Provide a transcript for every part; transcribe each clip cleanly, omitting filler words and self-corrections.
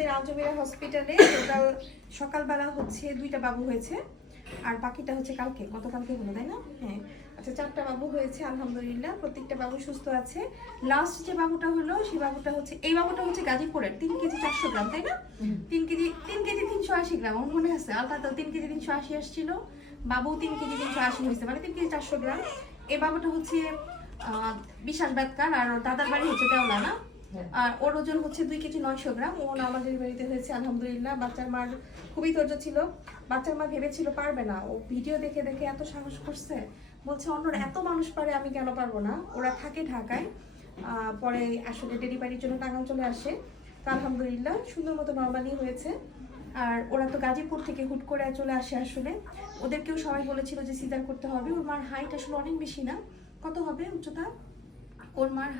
আমাদের আলজমিরা হসপিটালে টোটাল সকালবেলা হচ্ছে 2টা বাবু হয়েছে, আর বাকিটা হচ্ছে গতকালকে হলো, তাই না? হ্যাঁ, আচ্ছা 4টা বাবু হয়েছে আলহামদুলিল্লাহ, প্রত্যেকটা বাবু সুস্থ আছে। লাস্ট যে বাবুটা হলো সেই বাবুটা হচ্ছে, এই বাবুটা হচ্ছে গাজীপুরের, 3 কেজি 400 গ্রাম, তাই না? 3 কেজি 380 গ্রাম আমার মনে আছে। আলতা তো 3 কেজি 380 আসছিল, বাবু 3 কেজি 380 হয়েছে, মানে 3 কেজি 400 গ্রাম। এই বাবুটা হচ্ছে বিশাল বাতকার, আর ওর দাদার বাড়ি হচ্ছে দেওলা, না? আর ওর ওজন হচ্ছে 2 কেজি 900 গ্রাম। ও আমাদের বাড়িতে হয়েছে আলহামদুলিল্লাহ। বাচ্চার মার খুবই ধৈর্য ছিল। বাচ্চার মা ভেবেছিল পারবে না, ও ভিডিও দেখে দেখে এত সাহস করছে, বলছে অন্যরা এত মানুষ পারে, আমি কেন পারবো না। ওরা থাকে ঢাকায়, পরে আসলে ডেলিভারির জন্য টাঙ্গাইল চলে আসে। তো আলহামদুলিল্লাহ সুন্দর মতো নর্মালি হয়েছে। আর ওরা তো গাজীপুর থেকে হুট করে চলে আসে। আসলে ওদেরকেও সবাই বলেছিল যে সিজার করতে হবে। ওর মার হাইট আসলে অনেক বেশি না, কত হবে উচ্চতা ওর মার?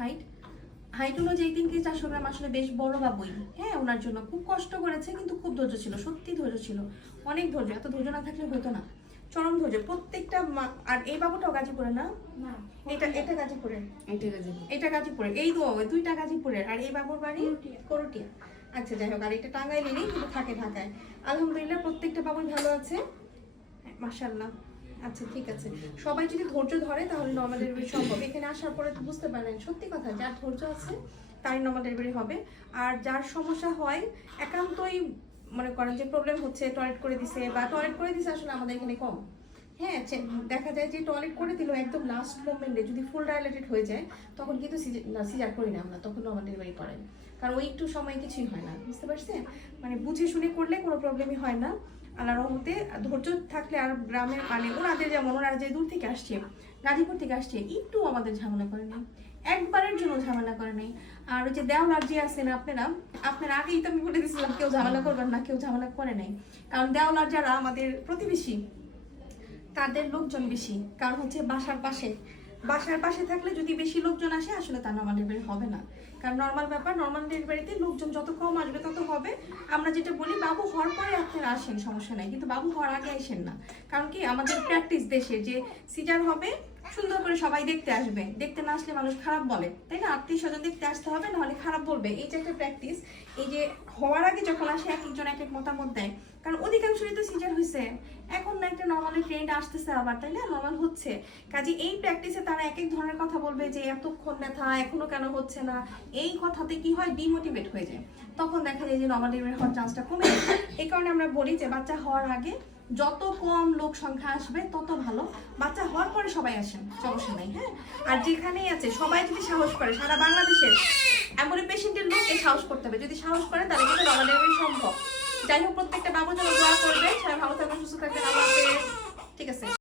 হাইট হলো যে 3 কেজি 400 গ্রাম, আসলে বেশ বড় বাবুই। হ্যাঁ, ওনার জন্য খুব কষ্ট করেছে, কিন্তু খুব ধৈর্য ছিল, সত্যি ধৈর্য ছিল, অনেক ধৈর্য। এত ধৈর্য না থাকলে হতো না, চরম ধৈর্য প্রত্যেকটা আর এই বাবুটাও গাজীপুরে না? এটা গাজীপুরের, এটা গাজীপুরের, এই 2টা গাজীপুরের, আর এই বাবুর বাড়ি করটিয়া। আচ্ছা যাই হোক, আর এটা টাঙ্গাইলেরই, কিন্তু থাকে ঢাকায়। আলহামদুলিল্লাহ প্রত্যেকটা বাবুই ভালো আছে, মাশাআল্লাহ। আচ্ছা ঠিক আছে, সবাই যদি ধৈর্য ধরে তাহলে নর্মাল ডেলিভারি সম্ভব। এখানে আসার পরে তো বুঝতে পারলেন, সত্যি কথা, যার ধৈর্য আছে তারই নর্মাল ডেলিভারি হবে। আর যার সমস্যা হয় একান্তই, মনে করেন যে প্রবলেম হচ্ছে, টয়লেট করে দিছে আসলে আমাদের এখানে কম। হ্যাঁ, দেখা যায় যে টয়লেট করে দিল একদম লাস্ট মোমেন্টে, যদি ফুল ডাইলেটেড হয়ে যায় তখন কিন্তু সিজার করি না আমরা, তখন নর্মাল ডেলিভারি করেন। কারণ ওই একটু সময় কিছুই হয় না, বুঝতে পারছেন? মানে বুঝে শুনে করলে কোনো প্রবলেমই হয় না আল্লাহর রহমতে। ধৈর্য থাকলে। আর গ্রামের মানে ওনাদের যেমন, ওনারা যে দূর থেকে আসছে, গাজীপুর থেকে আসছে, একটু আমাদের ঝামেলা করে নেই, একবারের জন্য ঝামেলা করে নেই। আর ওই যে দেওয়ালার যে আছেন আপনারা আগেই তো আমি বলে দিয়েছিলাম কেউ ঝামেলা করবেন না, কেউ ঝামেলা করে নেই। কারণ দেওয়ালার যারা আমাদের প্রতিবেশী, তাদের লোকজন বেশি, কারণ হচ্ছে বাসার পাশে থাকলে যদি বেশি লোকজন আসে আসলে তা নর্মাল ডেলিভারি হবে না। কারণ নর্মাল ব্যাপার, নর্মাল ডেলিভারিতে লোকজন যত কম আসবে তত হবে। আমরা যেটা বলি, বাবু হওয়ার পরে আপনারা আসেন, সমস্যা নাই, কিন্তু বাবু হওয়ার আগে আসেন না। কারণ কি, আমাদের প্র্যাকটিস দেশে যে সিজার হবে সুন্দর করে সবাই দেখতে আসবে, দেখতে না আসলে মানুষ খারাপ বলে, তাই না? আত্মীয় স্বজন দেখতে আসতে হবে, নাহলে খারাপ বলবে। এই যে একটা প্র্যাকটিস, এই যে হওয়ার আগে যখন আসে এক একজন এক এক মতামত দেয়, কারণ অধিকাংশই তো সিজার হয়েছে, এখন না একটা নর্মালি ট্রেন্ড আসতেছে আবার, তাই না? নর্মাল হচ্ছে, কাজে এই প্র্যাকটিসে তারা এক এক ধরনের কথা বলবে যে এতক্ষণ ব্যথা এখনো কেন হচ্ছে না। এই কথাতে কি হয়, ডিমোটিভেট হয়ে যায়, তখন দেখা যায় যে নর্মাল ডেলিভারি হওয়ার চান্সটা কমে যায়। এই কারণে আমরা বলি যে বাচ্চা হওয়ার আগে যত কম লোক সংখ্যা আসবে তত ভালো। বাচ্চা হওয়ার পরে সবাই আসেন, সমস্যা নাই। হ্যাঁ, আর যেখানেই আছে সবাই যদি সাহস করে, সারা বাংলাদেশের এমন পেশেন্টের লোককে সাহস করতে হবে, যদি সাহস করে তাহলে কিন্তু নর্মাল ডেলিভারি সম্ভব। যাই হোক, প্রত্যেকটা বাবুর জন্য দোয়া করবে, সবাই ভালো থাকবে, সুস্থ থাকবে।